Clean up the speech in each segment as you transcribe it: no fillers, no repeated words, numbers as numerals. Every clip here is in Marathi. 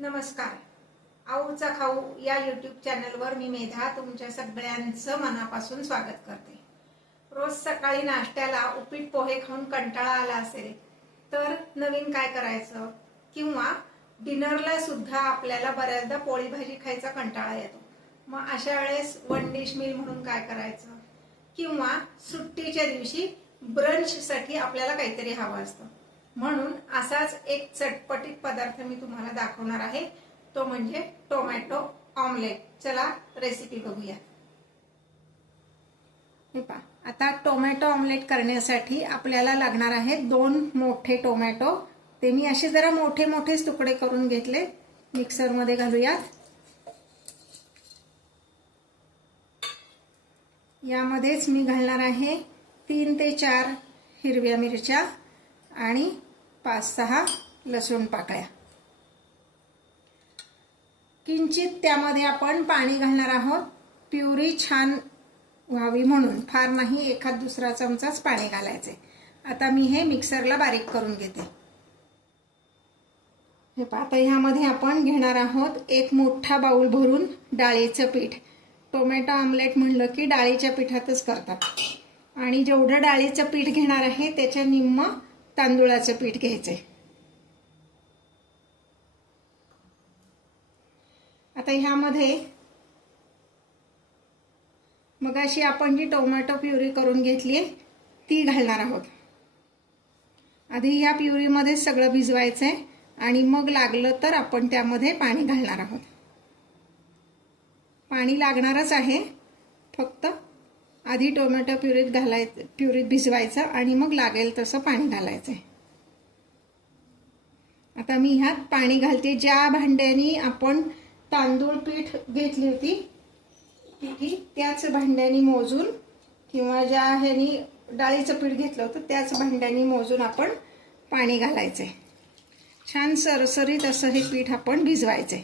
नमस्कार. आऊचा खाऊ या यूट्यूब चॅनलवर मी मेधा तुमच्या सगळ्यांचं मनापासून स्वागत करते. रोज सकाळी नाश्त्याला उपीट पोहे खाऊन कंटाळा आला असेल तर नवीन काय करायचं, किंवा डिनरला सुद्धा आपल्याला बऱ्याचदा पोळी भाजी खायचा कंटाळा येतो. मग अशा वेळेस वन डिश मील म्हणून काय करायचं, किंवा सुट्टीच्या दिवशी ब्रंच साठी आपल्याला काहीतरी हवं असतं. म्हणून असाच एक चटपटीत पदार्थ मी तुम्हाला दाखवणार आहे, तो म्हणजे टोमॅटो ऑमलेट. चला रेसिपी बघूया. हे पहा, आता टोमॅटो ऑमलेट करण्यासाठी आपल्याला लागणार आहे 2 मोठे टोमॅटो. ते मी असे जरा मोठे मोठेच तुकडे करून घेतले. मिक्सर मध्ये घालूयात. यामध्येच मी घालणार आहे 3 ते 4 हिरव्या मिरच्या आणि 5-6 लसूण पाकळ्या. किंचित त्यामध्ये आपण पाणी घालणार आहोत, प्युरी छान व्हावी म्हणून. फार नाही, एखाद दुसरा चमचाच पाणी घालायचे. आता मी हे मिक्सरला बारीक करून घेते. हे पहा, आता ह्यामध्ये आपण घेणार आहोत 1 मोठा बाउल भरून डाळीचं पीठ. टोमॅटो ऑमलेट म्हणलं की डाळीच्या पिठातच करतात, आणि जेवढं डाळीचं पीठ घेणार आहे त्याच्या निम्म तांदूळाचं पीठ घ्यायचंय. आता ह्यामध्ये मगाशी आपण जी टोमॅटो प्युरी करून घेतली ती घालणार आहोत. आधी या प्युरीमध्ये सगळं भिजवायचंय आणि मग लागलं तर आपण त्यामध्ये पाणी घालणार आहोत. पाणी लागणारच आहे, फक्त आधी टोमॅटो प्युरीत भिजवायचं आणि मग लागेल तसं पाणी घालायचं. आता मी ह्यात पाणी घालते. ज्या भांड्यानी आपण तांदूळ पीठ घेतली होती पिठी, त्याच भांड्यानी मोजून, किंवा ज्या ह्यानी डाळीचं पीठ घेतलं होतं त्याच भांड्यानी मोजून आपण पाणी घालायचंय. छान सरसरीत असं हे पीठ आपण भिजवायचंय.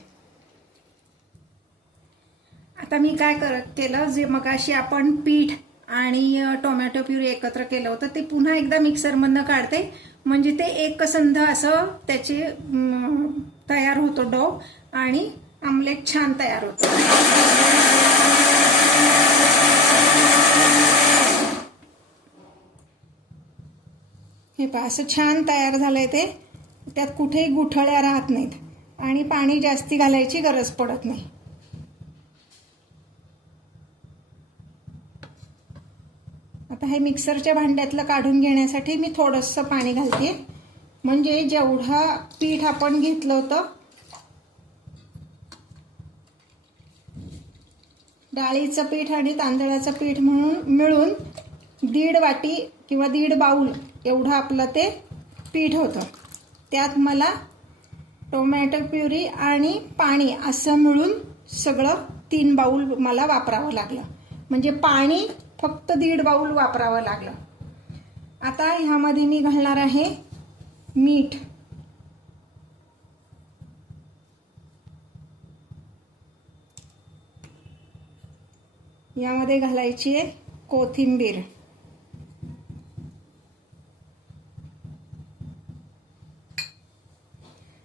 आता मी काय केलं, जे मगाशी आपण पीठ आणि टोमॅटो प्युरी एकत्र केलं होतं ते पुन्हा एकदा मिक्सरमधनं काढते, म्हणजे ते एकसंध असं त्याचे तयार होतो डो, आणि ऑमलेट छान तयार होतं. हे पहा, असं छान तयार झालंय ते. त्यात कुठेही गुठळ्या राहत नाहीत आणि पाणी जास्ती घालायची गरज पडत नाही. आता हे मिक्सरच्या भांड्यातलं काढून घेण्यासाठी मी थोडंसं पाणी घालते, म्हणजे जेवढं पीठ आपण घेतलं होतं, डाळीचं पीठ आणि तांदळाचं पीठ मिळून 1.5 वाटी किंवा 1.5 बाउल एवढं आपलं ते पीठ होतं. त्यात मला टोमॅटो प्युरी आणि पाणी असं मिळून सगळं 3 बाउल मला वापरावं लागलं, म्हणजे पाणी फक्त 1.5 बाउल वापरावं लागलं. आता ह्यामध्ये मी घालणार आहे मीठ. यामध्ये घालायची आहे कोथिंबीर.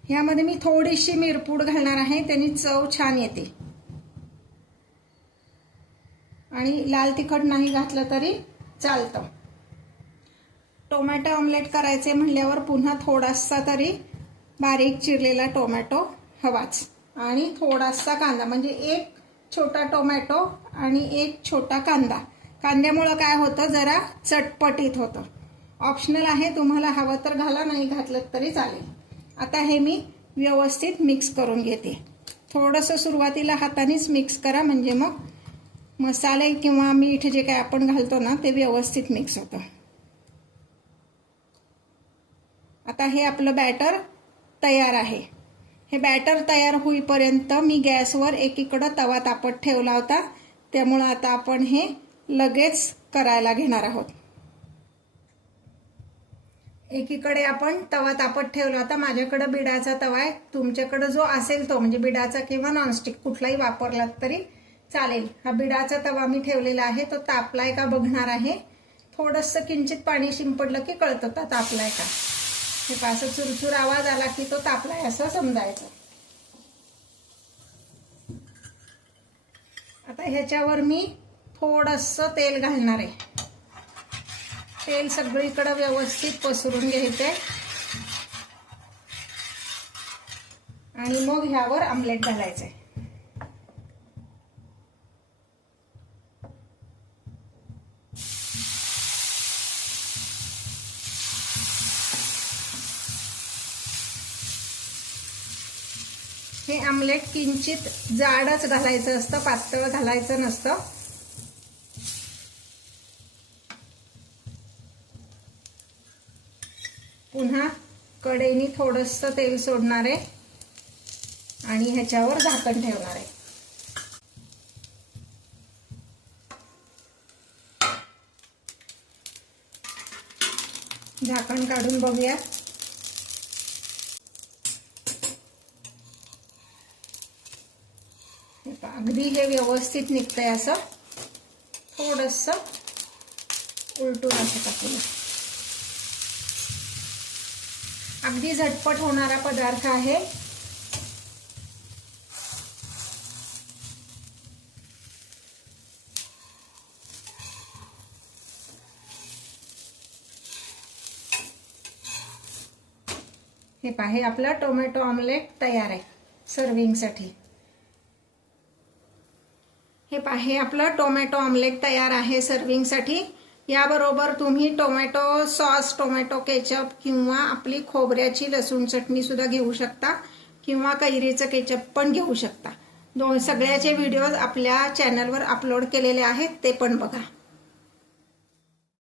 यामध्ये मी थोडीशी मिरपूड घालणार आहे, त्याने चव छान येते. आणि लाल तिखट नाही घातलं तरी चालतं. टोमॅटो ऑमलेट करायचे म्हणल्यावर पुन्हा थोडासा तरी बारीक चिरलेला टोमॅटो हवाच, आणि थोडासा कांदा, म्हणजे 1 छोटा टोमॅटो आणि 1 छोटा कांदा. कांद्यामुळं काय होतं, जरा चटपटीत होतं. ऑप्शनल आहे, तुम्हाला हवं तर घाला, नाही घातलं तरी चालेल. आता हे मी व्यवस्थित मिक्स करून घेते. थोडंसं सुरुवातीला हातानेच मिक्स करा, म्हणजे मग मसाले किंवा मीठ जे काय आपण घालतो ना ते व्यवस्थित मिक्स होतं. आता हे आपलं बॅटर तयार आहे. हे बॅटर तयार होईपर्यंत मी गॅसवर एकीकडं तवा तापत ठेवला होता, त्यामुळं आता आपण हे लगेच करायला घेणार आहोत. एकीकडे आपण तवा तापत ठेवला होता. माझ्याकडे बिडाचा तवा आहे, तुमच्याकडे जो असेल तो, म्हणजे बिडाचा किंवा नॉनस्टिक कुठलाही वापरलात तरी चालेल. हा बिडाचा तवा मी ठेवलेला आहे, तो तापलाय का बघणार आहे. थोडंसं किंचित पाणी शिंपडलं की कळतं तापलाय का. हे असं चुरचुर आवाज आला की तो तापलाय असं समजायचं. आता ह्याच्यावर मी थोडंसं तेल घालणार आहे. तेल सगळीकडे व्यवस्थित पसरून घ्यायचंय आणि मग ह्यावर आमलेट घालायचंय. हे आमलेट किंचित जाडच घालायचं असतं, पातळ घालायचं नसतं. पुन्हा कढईने थोडंसं तेल सोडणार आहे आणि ह्याच्यावर झाकण ठेवणार आहे. झाकण काढून बघूया. अगदी हे व्यवस्थित निघतंय. असं थोडंसं उलटून असं टाकूया. अगदी झटपट होणारा पदार्थ आहे. हे पहा, हे आपलं टोमॅटो ऑमलेट तयार आहे सर्विंगसाठी. हे पहा, हे आपलं टोमॅटो ऑमलेट तयार आहे सर्विंगसाठी. याबरोबर तुम्ही टोमॅटो सॉस, टोमॅटो केचप किंवा आपली खोबऱ्याची लसूण चटणी सुद्धा घेऊ शकता किंवा कैरीचं केचप पण घेऊ शकता. सगळ्याचे व्हिडिओ आपल्या चॅनलवर अपलोड केलेले आहेत, ते पण बघा.